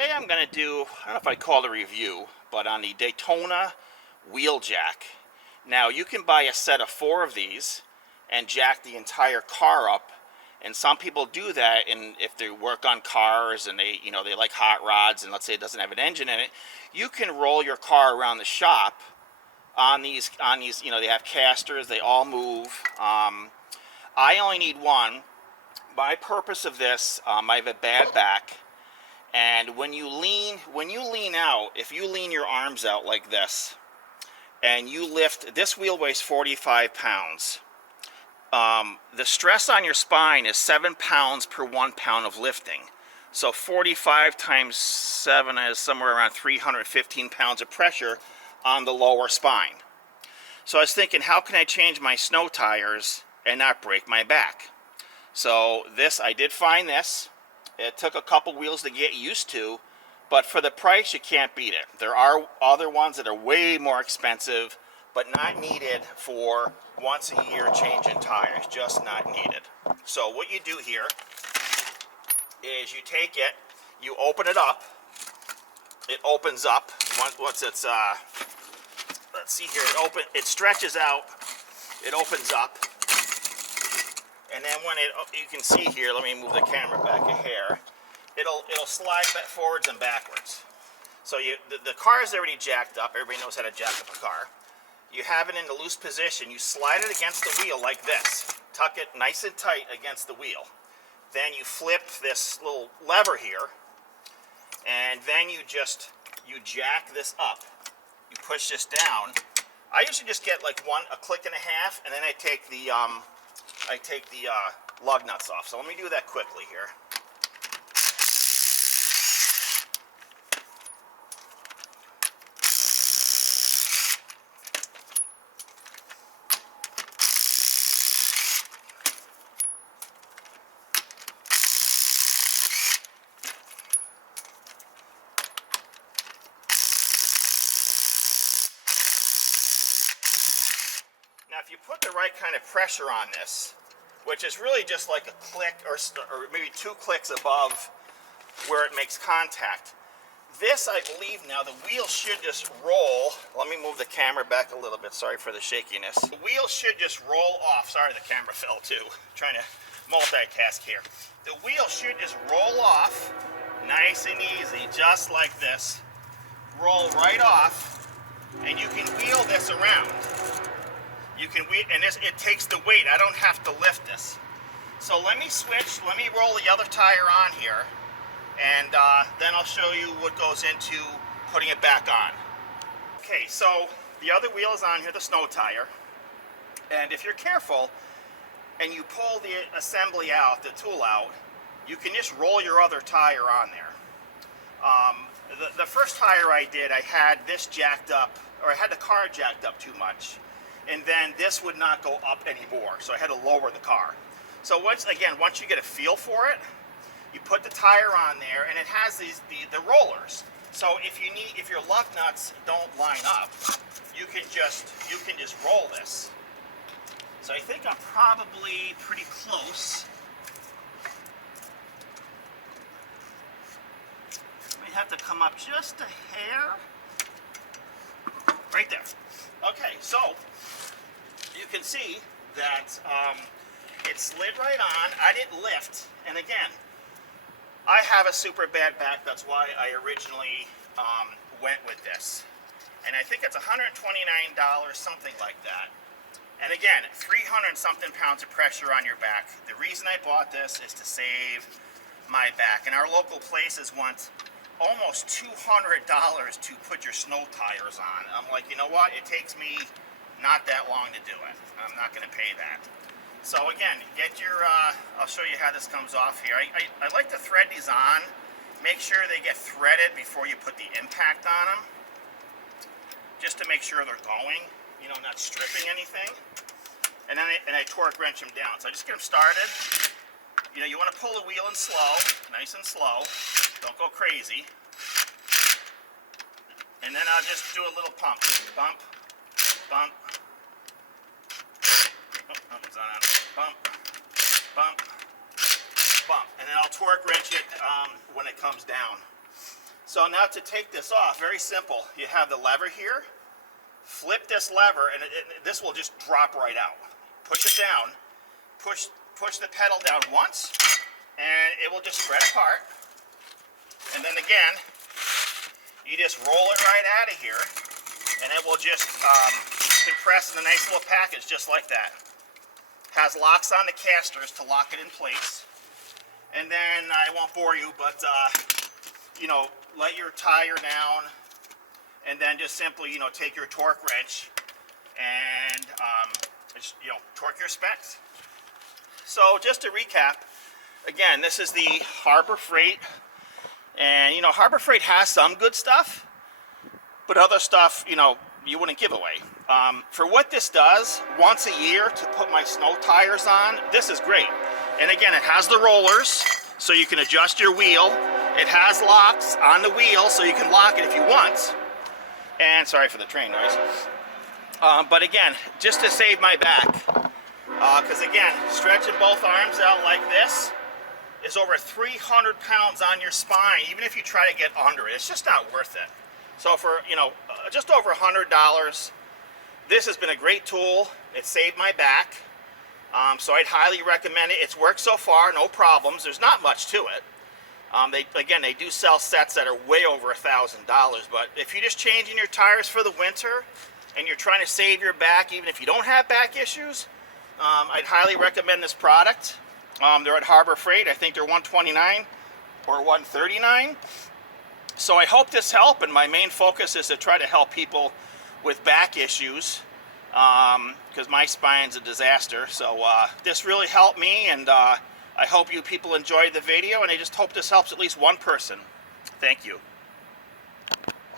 Today I'm going to do, I don't know if I'd call it a review, but on the Daytona wheel jack. Now you can buy a set of 4 of these and jack the entire car up, and some people do that, and if they work on cars and they like hot rods, and let's say it doesn't have an engine in it, you can roll your car around the shop on these they have casters, they all move. I only need one. My purpose of this, I have a bad back. And when you lean out, if you lean your arms out like this, and you lift, this wheel weighs 45 pounds. The stress on your spine is 7 pounds per 1 pound of lifting. So 45 times 7 is somewhere around 315 pounds of pressure on the lower spine. So I was thinking, how can I change my snow tires and not break my back? So I did find this. It took a couple wheels to get used to, but for the price, you can't beat it. There are other ones that are way more expensive, but not needed for once a year change in tires, just not needed. So what you do here is you take it, you open it up, it opens up, once it's, let's see here, it stretches out, it opens up. And then when you can see here, let me move the camera back a hair, it'll slide back forwards and backwards. So the car is already jacked up. Everybody knows how to jack up a car. You have it in the loose position. You slide it against the wheel like this. Tuck it nice and tight against the wheel. Then you flip this little lever here, and then you jack this up. You push this down. I usually just get like a click and a half, and then I take the lug nuts off. So let me do that quickly here. Now if you put the right kind of pressure on this, which is really just like a click or maybe 2 clicks above where it makes contact. This, I believe now, the wheel should just roll. Let me move the camera back a little bit. Sorry for the shakiness. The wheel should just roll off. Sorry, the camera fell too. Trying to multitask here. The wheel should just roll off nice and easy, just like this. Roll right off, and you can wheel this around. You can wheel, and it takes the weight. I don't have to lift this. So let me switch. Let me roll the other tire on here, and then I'll show you what goes into putting it back on. Okay, so the other wheel is on here, the snow tire. And if you're careful and you pull the assembly out, the tool out, you can just roll your other tire on there. The first tire I did, I had this jacked up, or I had the car jacked up too much. And then this would not go up anymore, so I had to lower the car. So once you get a feel for it, you put the tire on there, and it has the rollers. So if your lug nuts don't line up, you can just roll this. So I think I'm probably pretty close. I might have to come up just a hair. Right there. Okay, so you can see that it slid right on. I didn't lift, and again, I have a super bad back. That's why I originally went with this, and I think it's $129, something like that. And again, 300 something pounds of pressure on your back. The reason I bought this is to save my back, and our local places want almost $200 to put your snow tires on. I'm like, you know what? It takes me not that long to do it. I'm not going to pay that. So again, I'll show you how this comes off here. I like to thread these on. Make sure they get threaded before you put the impact on them, just to make sure they're going, not stripping anything. And then I torque wrench them down. So I just get them started. You want to pull the wheel in slow, nice and slow. Don't go crazy. And then I'll just do a little pump. Bump, bump. Oh, it's on. Bump, bump, bump. And then I'll torque wrench it when it comes down. So now to take this off, very simple. You have the lever here. Flip this lever, and this will just drop right out. Push it down. Push the pedal down once, and it will just spread apart. And then again, you just roll it right out of here, and it will just compress in a nice little package, just like that. Has locks on the casters to lock it in place. And then, I won't bore you, but, you know, let your tire down, and then just simply, you know, take your torque wrench and, just, you know, torque your specs. So, just to recap, again, this is the Harbor Freight. And, you know, Harbor Freight has some good stuff, but other stuff, you know, you wouldn't give away. For what this does, once a year to put my snow tires on, this is great. And again, it has the rollers, so you can adjust your wheel. It has locks on the wheel, so you can lock it if you want. And sorry for the train noise. But again, just to save my back, because again, stretching both arms out like this is over 300 pounds on your spine, even if you try to get under it. It's just not worth it. So for, you know, just over $100, this has been a great tool. It saved my back. So I'd highly recommend it. It's worked so far, no problems. There's not much to it. They do sell sets that are way over $1,000, but if you're just changing your tires for the winter and you're trying to save your back, even if you don't have back issues, I'd highly recommend this product. They're at Harbor Freight. I think they're $129 or $139. So I hope this helped, and my main focus is to try to help people with back issues, because my spine's a disaster. So this really helped me, and I hope you people enjoyed the video, and I just hope this helps at least one person. Thank you.